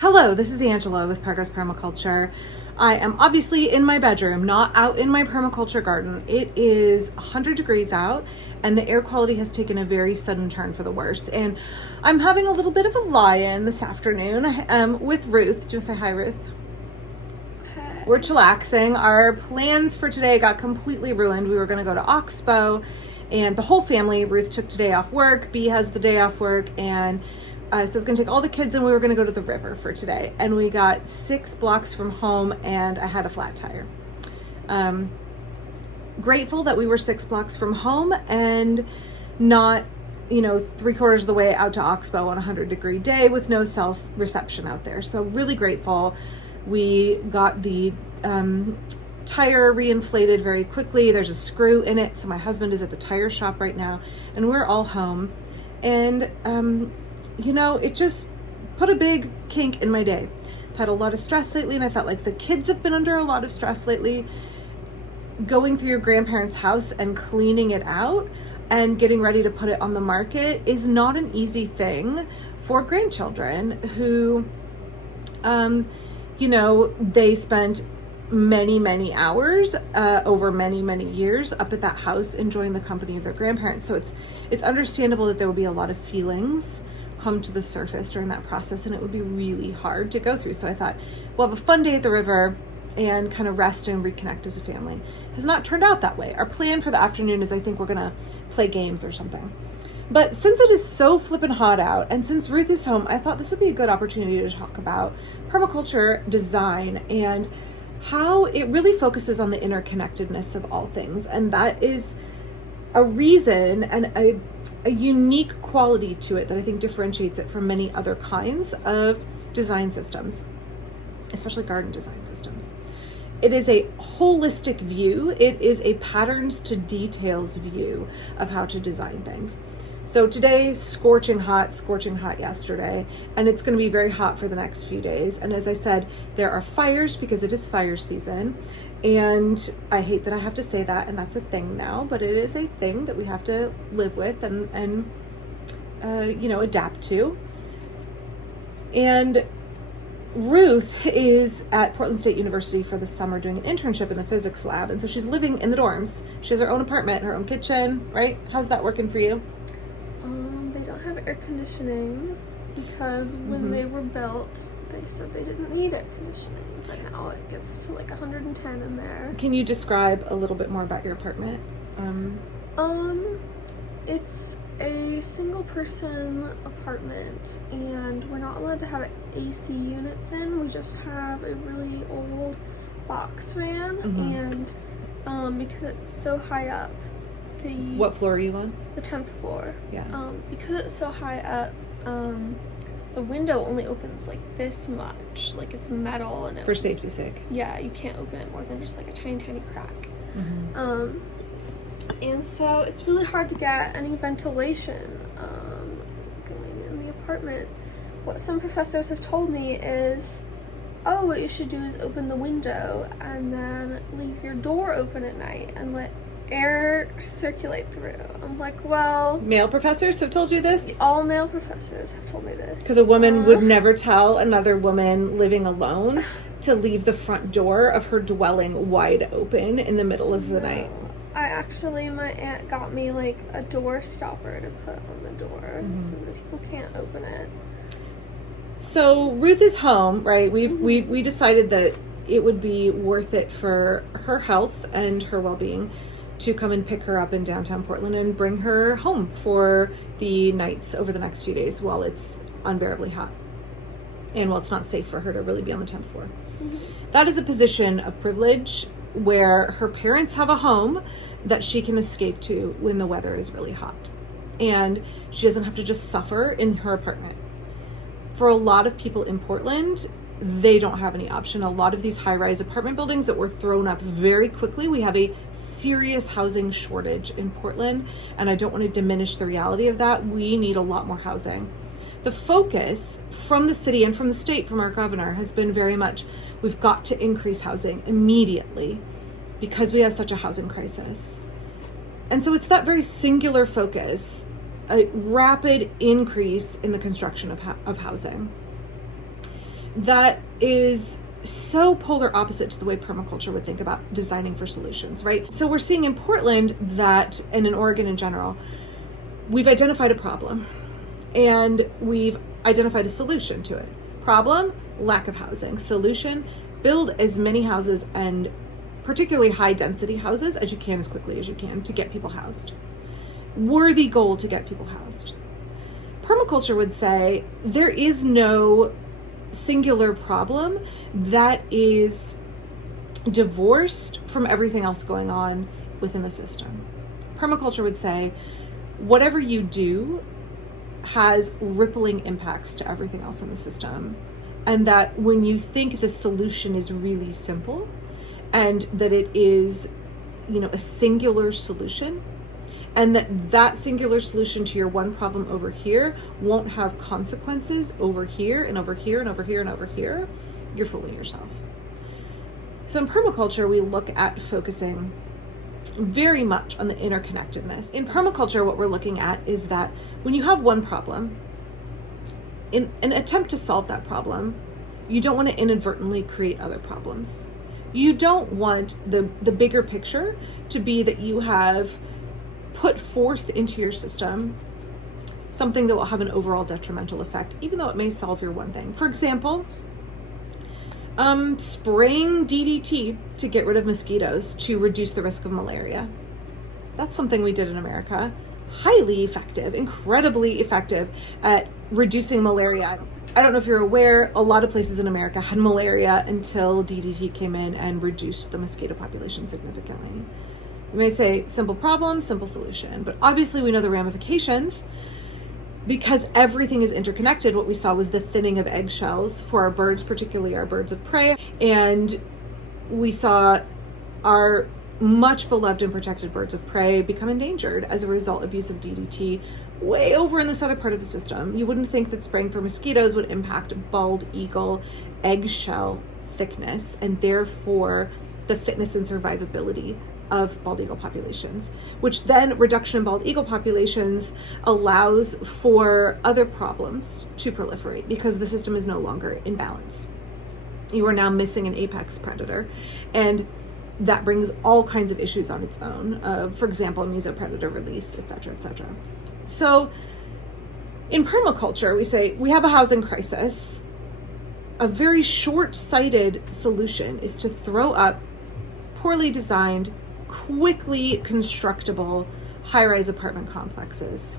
Hello, this is Angela with Progress Permaculture. I am obviously in my bedroom, not out in my permaculture garden. It is 100 degrees out and the air quality has taken a very sudden turn for the worse. And I'm having a little bit of a lie-in this afternoon with Ruth. Do you want to say hi, Ruth? Hi. We're chillaxing. Our plans for today got completely ruined. We were going to go to Oxbow and the whole family, Ruth took today off work, B has the day off work, and so I was going to take all the kids and we were going to go to the river for today. And we got 6 blocks from home and I had a flat tire. Grateful that we were 6 blocks from home and not, 3/4 of the way out to Oxbow on a 100-degree day with no cell reception out there. So really grateful. We got the tire reinflated very quickly. There's a screw in it. So my husband is at the tire shop right now and we're all home. And, it just put a big kink in my day. I've had a lot of stress lately and I felt like the kids have been under a lot of stress lately. Going through your grandparents' house and cleaning it out and getting ready to put it on the market is not an easy thing for grandchildren who, they spent many hours over many years up at that house enjoying the company of their grandparents. So it's understandable that there will be a lot of feelings come to the surface during that process and it would be really hard to go through. So I thought we'll have a fun day at the river and kind of rest and reconnect as a family. Has not turned out that way. Our plan for the afternoon is I think we're gonna play games or something. But since it is so flippin' hot out and since Ruth is home, I thought this would be a good opportunity to talk about permaculture design and how it really focuses on the interconnectedness of all things. And that is a reason and a unique quality to it that I think differentiates it from many other kinds of design systems, especially garden design systems. It is a holistic view. It is a patterns to details view of how to design things. So today, scorching hot yesterday, and it's going to be very hot for the next few days. And as I said, there are fires because it is fire season. And I hate that I have to say that, and that's a thing now, but it is a thing that we have to live with and adapt to. And Ruth is at Portland State University for the summer doing an internship in the physics lab. And so she's living in the dorms. She has her own apartment, her own kitchen, right? How's that working for you? They don't have air conditioning because when they were built, they said they didn't need air conditioning, but now it gets to like 110 in there. Can you describe a little bit more about your apartment? It's a single person apartment and we're not allowed to have AC units in. We just have a really old box fan and because it's so high up, what floor are you on? The 10th floor. Yeah. Because it's so high up, the window only opens like this much, like it's metal and for safety's sake. Yeah, you can't open it more than just like a tiny crack. And so it's really hard to get any ventilation going in the apartment. What some professors have told me is, oh, what you should do is open the window and then leave your door open at night and let air circulate through. I'm like, well... Male professors have told you this? All male professors have told me this. Because a woman would never tell another woman living alone to leave the front door of her dwelling wide open in the middle of the night. My aunt got me like a door stopper to put on the door so that people can't open it. So Ruth is home, right? We decided that it would be worth it for her health and her well-being to come and pick her up in downtown Portland and bring her home for the nights over the next few days while it's unbearably hot and while it's not safe for her to really be on the 10th floor. That is a position of privilege where her parents have a home that she can escape to when the weather is really hot. And she doesn't have to just suffer in her apartment. For a lot of people in Portland, they don't have any option. A lot of these high-rise apartment buildings that were thrown up very quickly, we have a serious housing shortage in Portland, and I don't want to diminish the reality of that. We need a lot more housing. The focus from the city and from the state, from our governor, has been very much, we've got to increase housing immediately because we have such a housing crisis. And so it's that very singular focus, a rapid increase in the construction of housing. that is so polar opposite to the way permaculture would think about designing for solutions, right? So we're seeing in Portland that, and in Oregon in general, we've identified a problem and we've identified a solution to it. Problem, lack of housing. Solution, build as many houses, and particularly high density houses, as you can as quickly as you can to get people housed. Worthy goal to get people housed. Permaculture would say there is no singular problem that is divorced from everything else going on within the system. Permaculture would say whatever you do has rippling impacts to everything else in the system, and that when you think the solution is really simple and that it is, a singular solution, and that singular solution to your one problem over here won't have consequences over here and over here and over here and over here, you're fooling yourself. So in permaculture, we look at focusing very much on the interconnectedness. In permaculture, what we're looking at is that when you have one problem, in an attempt to solve that problem, you don't want to inadvertently create other problems. You don't want the bigger picture to be that you have put forth into your system something that will have an overall detrimental effect, even though it may solve your one thing. For example, spraying DDT to get rid of mosquitoes to reduce the risk of malaria. That's something we did in America. Highly effective, incredibly effective at reducing malaria. I don't know if you're aware, a lot of places in America had malaria until DDT came in and reduced the mosquito population significantly. You may say, simple problem, simple solution, but obviously we know the ramifications. Because everything is interconnected, what we saw was the thinning of eggshells for our birds, particularly our birds of prey, and we saw our much beloved and protected birds of prey become endangered as a result of use of DDT way over in this other part of the system. You wouldn't think that spraying for mosquitoes would impact bald eagle eggshell thickness and therefore the fitness and survivability of bald eagle populations, which then reduction in bald eagle populations allows for other problems to proliferate because the system is no longer in balance. You are now missing an apex predator, and that brings all kinds of issues on its own. For example, mesopredator release, et cetera, et cetera. So in permaculture, we say we have a housing crisis. A very short-sighted solution is to throw up poorly designed, quickly constructible high-rise apartment complexes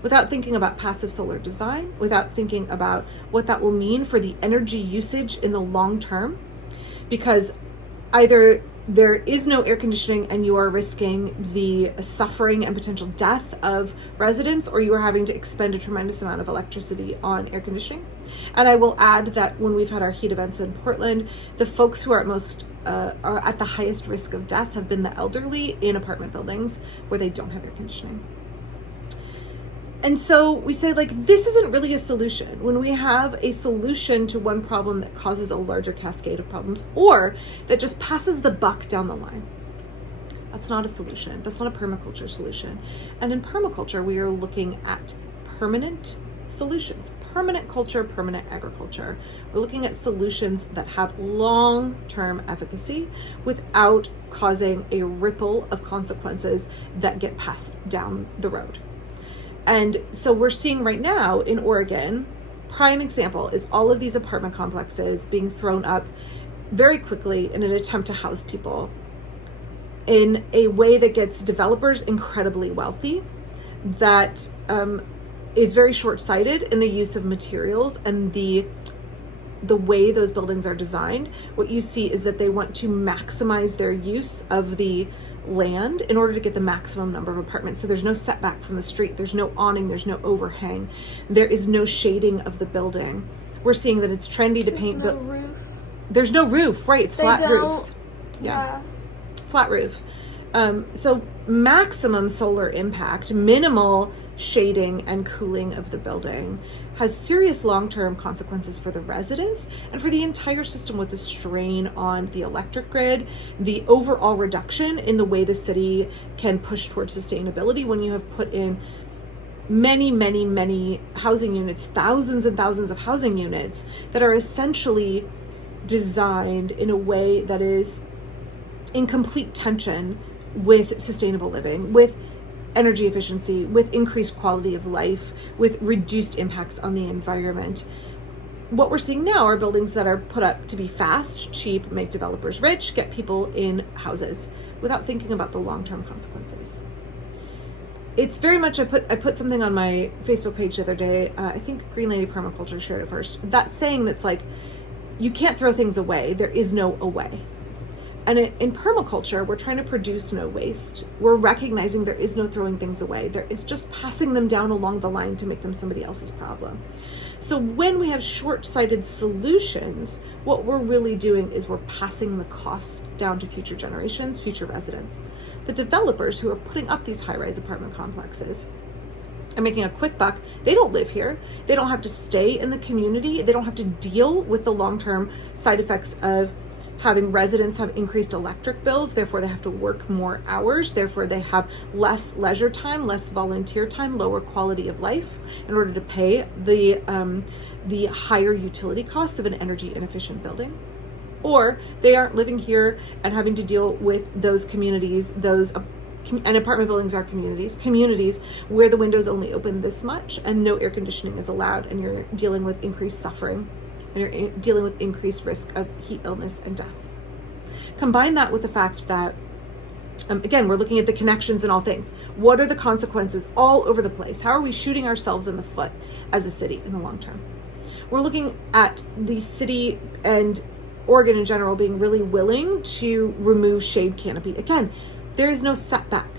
without thinking about passive solar design, without thinking about what that will mean for the energy usage in the long term, because either there is no air conditioning and you are risking the suffering and potential death of residents, or you are having to expend a tremendous amount of electricity on air conditioning. And I will add that when we've had our heat events in Portland, the folks who are at the highest risk of death have been the elderly in apartment buildings where they don't have air conditioning. And so we say, this isn't really a solution. When we have a solution to one problem that causes a larger cascade of problems, or that just passes the buck down the line, that's not a solution. That's not a permaculture solution. And in permaculture, we are looking at permanent solutions, permanent culture, permanent agriculture. We're looking at solutions that have long-term efficacy without causing a ripple of consequences that get passed down the road. And so we're seeing right now in Oregon, prime example is all of these apartment complexes being thrown up very quickly in an attempt to house people in a way that gets developers incredibly wealthy, that is very short-sighted in the use of materials and the way those buildings are designed. What you see is that they want to maximize their use of the land in order to get the maximum number of apartments. So there's no setback from the street, there's no awning, there's no overhang, there is no shading of the building. We're seeing that it's trendy to paint. There's no roof. There's no roof, right? It's flat roofs. Yeah. Flat roof. So maximum solar impact, minimal shading and cooling of the building has serious long-term consequences for the residents and for the entire system, with the strain on the electric grid, the overall reduction in the way the city can push towards sustainability when you have put in many, many, many housing units, thousands and thousands of housing units that are essentially designed in a way that is in complete tension with sustainable living, with energy efficiency, with increased quality of life, with reduced impacts on the environment. What we're seeing now are buildings that are put up to be fast, cheap, make developers rich, get people in houses without thinking about the long-term consequences. It's very much, I put something on my Facebook page the other day. I think Green Lady Permaculture shared it first. That saying that's like, you can't throw things away. There is no away. And in permaculture, we're trying to produce no waste. We're recognizing there is no throwing things away. There is just passing them down along the line to make them somebody else's problem. So when we have short-sighted solutions, what we're really doing is we're passing the cost down to future generations, future residents. The developers who are putting up these high-rise apartment complexes are making a quick buck. They don't live here. They don't have to stay in the community. They don't have to deal with the long-term side effects of having residents have increased electric bills, therefore they have to work more hours, therefore they have less leisure time, less volunteer time, lower quality of life in order to pay the higher utility costs of an energy inefficient building. Or they aren't living here and having to deal with those communities, and apartment buildings are communities where the windows only open this much and no air conditioning is allowed, and you're dealing with increased suffering and you're dealing with increased risk of heat illness and death. Combine that with the fact that, again, we're looking at the connections in all things. What are the consequences all over the place? How are we shooting ourselves in the foot as a city in the long term? We're looking at the city and Oregon in general being really willing to remove shade canopy. Again, there is no setback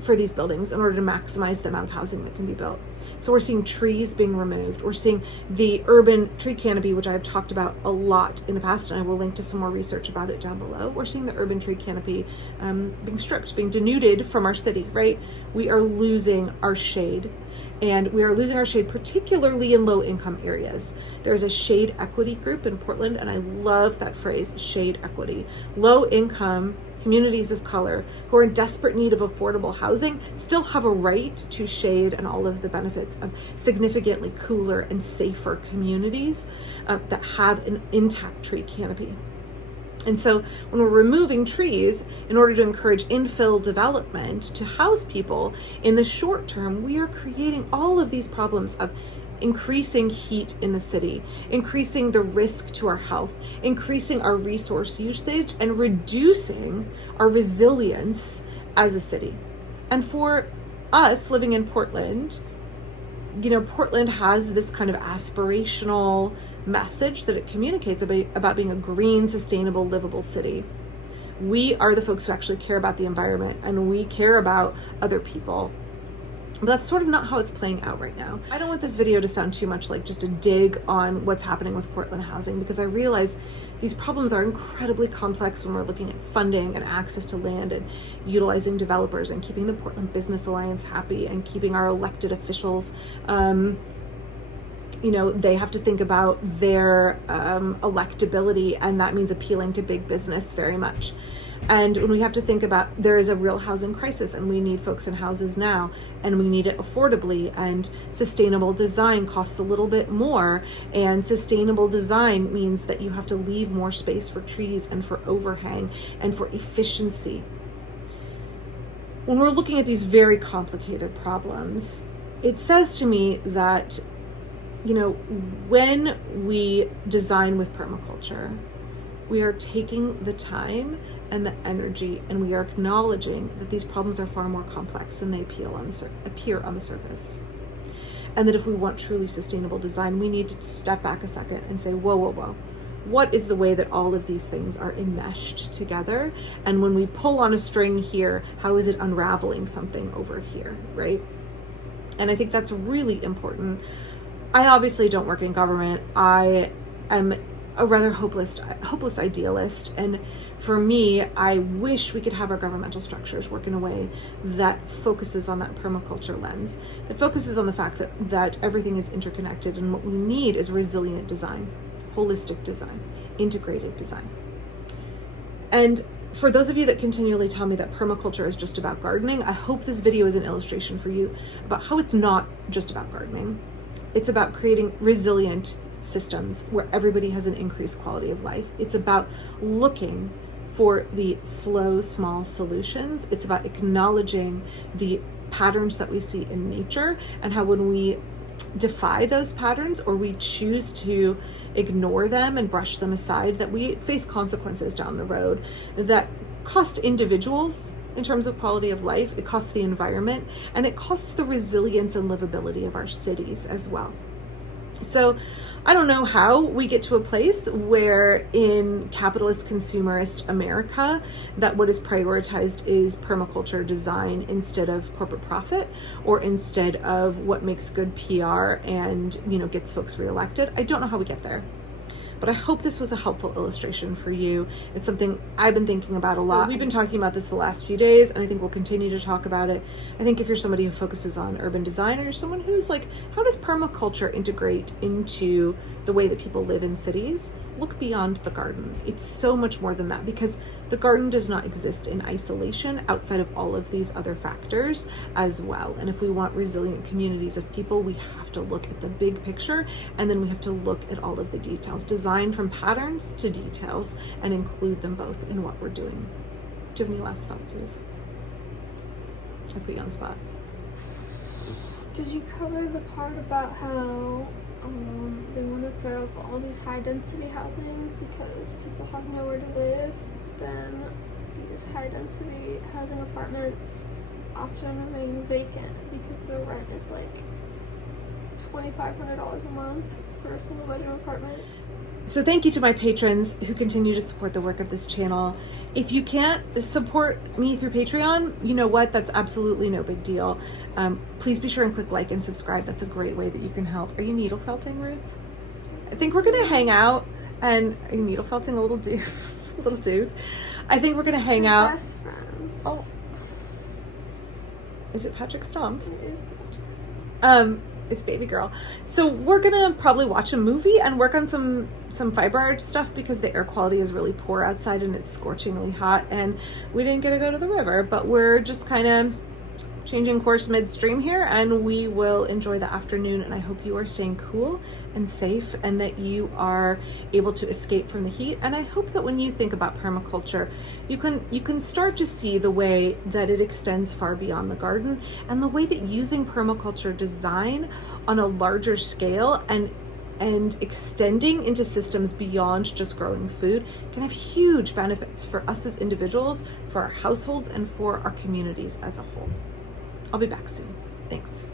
for these buildings in order to maximize the amount of housing that can be built. So we're seeing trees being removed. We're seeing the urban tree canopy, which I've talked about a lot in the past, and I will link to some more research about it down below. We're seeing the urban tree canopy being stripped, being denuded from our city, right? We are losing our shade. And we are losing our shade, particularly in low-income areas. There's a shade equity group in Portland, and I love that phrase, shade equity. Low-income communities of color who are in desperate need of affordable housing still have a right to shade and all of the benefits of significantly cooler and safer communities that have an intact tree canopy. And so when we're removing trees in order to encourage infill development to house people in the short term, we are creating all of these problems of increasing heat in the city, increasing the risk to our health, increasing our resource usage, and reducing our resilience as a city. And for us living in Portland, Portland has this kind of aspirational message that it communicates about being a green, sustainable, livable city. We are the folks who actually care about the environment, and we care about other people. But that's sort of not how it's playing out right now. I don't want this video to sound too much like just a dig on what's happening with Portland housing, because I realize these problems are incredibly complex when we're looking at funding and access to land and utilizing developers and keeping the Portland Business Alliance happy and keeping our elected officials, they have to think about their electability, and that means appealing to big business very much. And when we have to think about, there is a real housing crisis and we need folks in houses now, and we need it affordably, and sustainable design costs a little bit more, and sustainable design means that you have to leave more space for trees and for overhang and for efficiency. When we're looking at these very complicated problems, it says to me that, when we design with permaculture, we are taking the time and the energy, and we are acknowledging that these problems are far more complex than they appear on the surface. And that if we want truly sustainable design, we need to step back a second and say, whoa. What is the way that all of these things are enmeshed together? And when we pull on a string here, how is it unraveling something over here, right? And I think that's really important. I obviously don't work in government. I am a rather hopeless idealist, and for me, I wish we could have our governmental structures work in a way that focuses on that permaculture lens, that focuses on the fact that everything is interconnected, and what we need is resilient design, holistic design, integrated design. And for those of you that continually tell me that permaculture is just about gardening, I hope this video is an illustration for you about how it's not just about gardening. It's about creating resilient systems where everybody has an increased quality of life. It's about looking for the slow, small solutions. It's about acknowledging the patterns that we see in nature, and how when we defy those patterns or we choose to ignore them and brush them aside, that we face consequences down the road that cost individuals in terms of quality of life, it costs the environment, and it costs the resilience and livability of our cities as well. So I don't know how we get to a place where in capitalist consumerist America that what is prioritized is permaculture design instead of corporate profit, or instead of what makes good PR and, you know, gets folks reelected. I don't know how we get there, but I hope this was a helpful illustration for you. It's something I've been thinking about a lot. So we've been talking about this the last few days, and I think we'll continue to talk about it. I think if you're somebody who focuses on urban design, or you're someone who's like, how does permaculture integrate into the way that people live in cities? Look beyond the garden. It's so much more than that, because the garden does not exist in isolation outside of all of these other factors as well. And if we want resilient communities of people, we have to look at the big picture, and then we have to look at all of the details. Design from patterns to details, and include them both in what we're doing. Do you have any last thoughts, Ruth? I put you on the spot. Did you cover the part about how they want to throw up all these high density housing because people have nowhere to live? Then these high density housing apartments often remain vacant because the rent is like $2,500 a month for a single bedroom apartment. So thank you to my patrons who continue to support the work of this channel. If you can't support me through Patreon, you know what? That's absolutely no big deal. Please be sure and click like and subscribe. That's a great way that you can help. Are you needle felting, Ruth? I think we're gonna hang out. And are you needle felting, a little dude? A little dude. I think we're gonna hang out. Best friends. Oh, is it Patrick Stump? It is Patrick Stump. It's baby girl. So we're gonna probably watch a movie and work on some fiber art stuff, because the air quality is really poor outside and it's scorchingly hot, and we didn't get to go to the river, but we're just kind of changing course midstream here, and we will enjoy the afternoon. And I hope you are staying cool and safe, and that you are able to escape from the heat. And I hope that when you think about permaculture, you can start to see the way that it extends far beyond the garden, and the way that using permaculture design on a larger scale and extending into systems beyond just growing food can have huge benefits for us as individuals, for our households, and for our communities as a whole. I'll be back soon. Thanks.